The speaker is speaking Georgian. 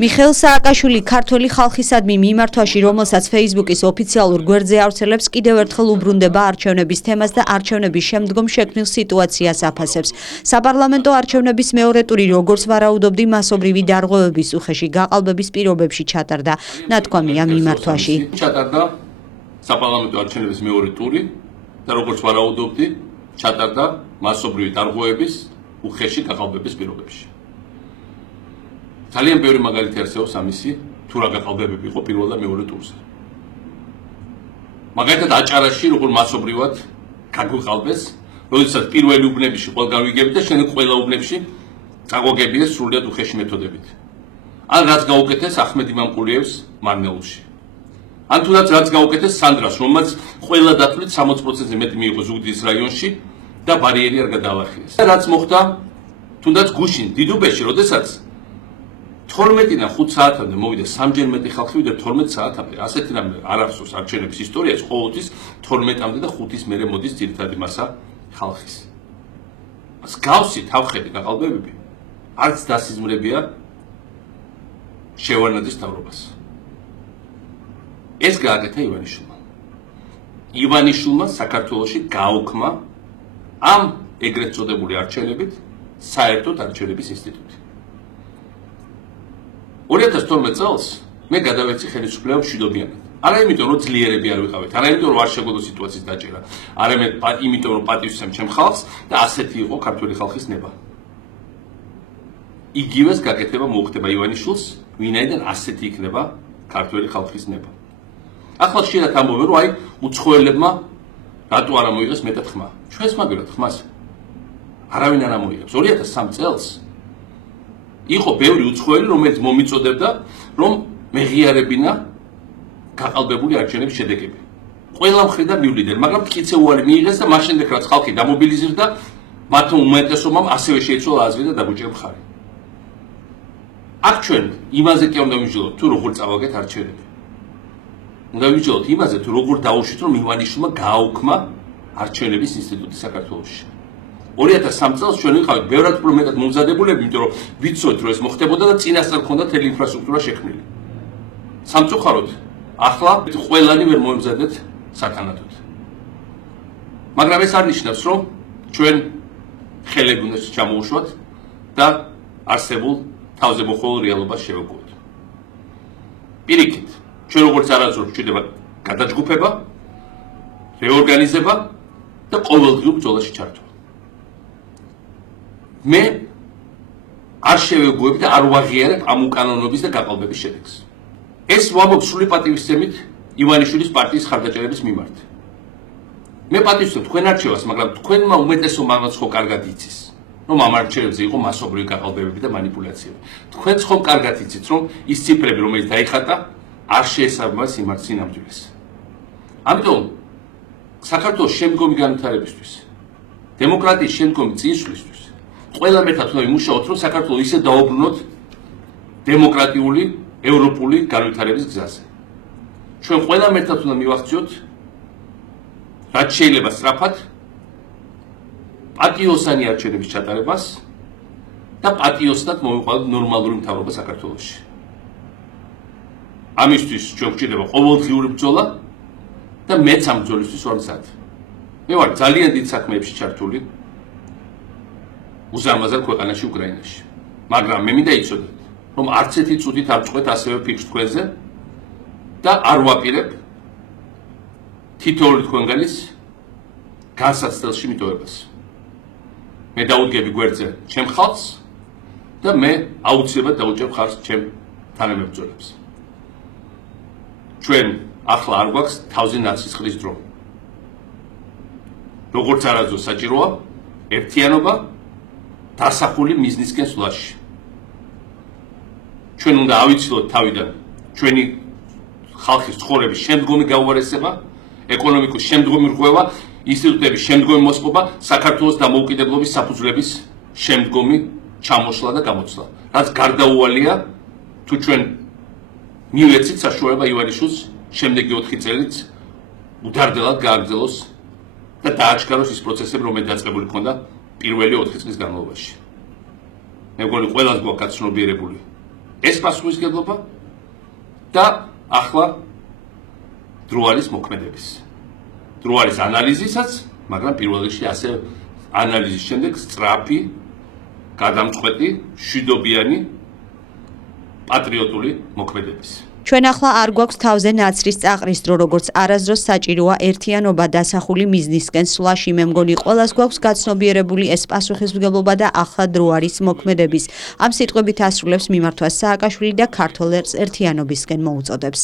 მიხეილ სააკაშვილი ქართველი ხალხისადმი მიმართვაში, რომელსაც Facebook-ის ოფიციალურ გვერდზე ავრცელებს, კიდევ ერთხელ უბრუნდება არჩევნების თემას და არჩევნების შემდგომ შექმნილ სიტუაციას აფასებს. საპარლამენტო არჩევნების მეორე ტური, როგორც ვარაუდობდი, მასობრივი დარღვევების უხეში გაყალბების პირობებში ჩატარდა. ნათქვამია მიმართვაში. ჩატარდა საპარლამენტო არჩევნების მეორე ტური და როგორც ვარაუდობდი, ჩატარდა მასობრივი დარღვევების უხეში გაყალბების პირობებში. ძალიან ბევრი მაგალითი არსებობს ამისი, თუ რა გაყალბებები იყო პირველ და მეორე ტურზე. მაგალითად აჭარაში როგორ მასობრივად გაგვიყალბეს, როდესაც პირველი უბნებში ყველგან ვიგებით და შემდეგ ყველა უბნებში წაგვაგებიეს სრულიად უხეში მეთოდებით. ან რაც გაუკეთეს ახმედ იმამყულიევს მარნეულში. ან თუნდაც რაც გაუკეთეს სანდრას, რომელსაც ყველა დათვლით 60%-ზე მეტი მიიღო ზუგდიდის რაიონში და ბარიერი არ გადაალახიეს. რაც მოხდა თუნდაც გუშინ დიდუბეში, როდესაც 12-დან 5 საათამდე მოვიდა სამჯერ მეტი ხალხი ვიდრე 12 საათამდე. ასეთი რამე არ ახსოვს არჩევნების ისტორიაში, ყოველთვის 12-მდე და 5-ის მერე მოდის ძირითადი მასა ხალხის. მსგავსი თავხედი გაყალბებები არც დასიზმრებია შევარნაძის მთავრობას. ეს გააკეთა ივანიშვილმა. ივანიშვილმა საქართველოში გააუქმა ამ ეგრეთ წოდებული არჩევნებით საერთოდ არჩევნების ინსტიტუტი. 2012 წელს მე გადავეცი ხელისუფლება მშვიდობიანად. არა იმიტომ, რომ ძლიერები არ ვიყავით, არა იმიტომ, რომ არ შეგვეძლო სიტუაციის დაჭერა, არამედ იმიტომ, რომ პატივისცემ ჩემ ხალხს და ასეთი იყო ქართული ხალხის ნება. იგივეს გაკეთება მოუხდება ივანიშვილს, ვინაიდან ასეთი იქნება ქართული ხალხის ნება. ახლა ხშირად ამბობენ, რომ აი უცხოელებმა რატო არ ამოიღეს მეტად ხმა. ჩვენს მაგერად ხმას არავინ არ ამოიღებს. 2003 წელს იყო ბევრი უცხოელი, რომელიც მომიწოდებდა, რომ მეღიარებინა გაყალბებული არჩევნების შედეგები. ყველა მხრიდან მივლინდნენ, მაგრამ მტკიცეუარი მიიღეს და მას შემდეგ რაც ხალხი დამობილიზირდა, მათ უმეტესობამ ასევე შეიცვალა აზრი და დაგვიჭრა მხარი. აქ ჩვენ იმაზე კი უნდა ვიმსჯელოთ, თუ როგორ წავაგეთ არჩევნები. უნდა ვიმსჯელოთ იმაზე, თუ როგორ დაუშვით, რომ ივანიშვილმა გააუქმა არჩევნების ინსტიტუტი საქართველოში. 2003 წელს ჩვენ ვიყავით ბევრად უფრო მეტად მომზადებულები, იმიტომ რომ ვიცოდით, რომ ეს მოხდებოდა და წინასწარ ქონდა მთელი ინფრასტრუქტურა შექმნილი. სამწუხაროდ, ახლა ყველანი ვერ მომზადეთ სათანადოდ. მაგრამ ეს არ ნიშნავს, რომ ჩვენ ხელები უნდა ჩამოუშვათ და არსებულ თავზე მოხმულ რეალობას შევეგუოთ. პირიქით, ჩვენ როგორც არასდროს გვჭირდება გადაჯგუფება, რეორგანიზება და ყოველდღიურ ბრძოლაში ჩართვა. მე არ შევეგუებ და არ ვაღიარებ ამ უკანონობის და გაყალბების შედეგს. ეს ვამბობ სრული პატივისცემით ივანიშვილის პარტიის ხარდაჭერების მიმართ. მე პატივისცემ თქვენ არჩევას, მაგრამ თქვენმა უმეტესობამ ხო კარგად იცის, რომ ამ არჩევნებზე იყო მასობრივი გაყალბებები და манипуляციები. თქვენც ხომ კარგად იცით, რომ ის ციფრები, რომელიც დაიხატა, არ შეესაბამება სიმართლეს სინამდვილეს. ამიტომ საქართველოს შემდგომი განვითარებისთვის, დემოკრატიის შემდგომი წინსვლისთვის ყველა ერთად უნდა ვიმუშაოთ, რომ საქართველოს ისე დაუბრუნოთ დემოკრატიული, ევროპული განვითარების გზაზე. ჩვენ ყველა ერთად უნდა მივახციოთ, რაც შეიძლება სწრაფად პატიოსანი არჩევნების ჩატარებას და პატიოსნად მოვიყვანოთ ნორმალური მთავრობა საქართველოში. ამისთვის ჩვენ გვჭირდება ყოველდღიური ბრძოლა და მეც ამ ბრძოლისთვის ვარ მზად. მე ვარ ძალიან დიდ საქმეებში ჩართული უზარმაზარ ქვეყანაში უკრაინაში. მაგრამ მე მინდა იცოდეთ, რომ არც ერთი წუთით არ წყვეთ ასევე ფიქრს თქვენზე და არ ვაპირებ თითოეული თქვენგანის განსაცდელში მიტოვებას. მე დაუდგები გვერდზე ჩემ ხალხს და მე აუცილებლად დაუჭერ მხარს ჩემ თანამებრძოლებს. ჩვენ ახლა არ გვაქვს თავზე ნაცრისყრის დრო. როგორც არასდროს საჭიროა ერთიანობა დასახული მიზნისკენ სვლაში. ჩვენ უნდა ავიცილოთ თავიდან ჩვენი ხალხის ცხოვრების შემდგომი გაუარესება, ეკონომიკის შემდგომი რღვევა, ინსტიტუტების შემდგომი მოსპობა, საქართველოს დამოუკიდებლობის საფუძვლების შემდგომი ჩამოსვლა და გამოცვლა. რაც გარდაუვალია, თუ ჩვენ მივეცით საშუალება ივანიშვილს შემდეგი 4 წელიც უდარდელად გააგრძელოს და დააჩქაროს ის პროცესები, რომელიც დაწყებული ჰქონდა პირველი 4 წლის განმავლობაში. მე მგონი ყველას გვაქვს გაცნობიერებული ეს პასუხისმგებლობა და ახლა დრო არის მოქმედების. დრო არის ანალიზისაც, მაგრამ პირველ რიგში ასე ანალიზის შემდეგ სწრაფი, გადამწყვეტი, მშვიდობიანი, პატრიოტული მოქმედების. ჩვენ ახლა არ გვაქვს თავზე ნაცრის წაყრის დრო, როგორც არასდროს საჭიროა ერთიანობა დასახული მიზნისკენ სვლაში. მე მგონი ყველას გვაქვს გაცნობიერებული ეს პასუხისმგებლობა და ახლა დრო არის მოქმედების. ამ სიტყვებით ასრულებს მიმართვას სააკაშვილი და ქართველებს ერთიანობისკენ მოუწოდებს.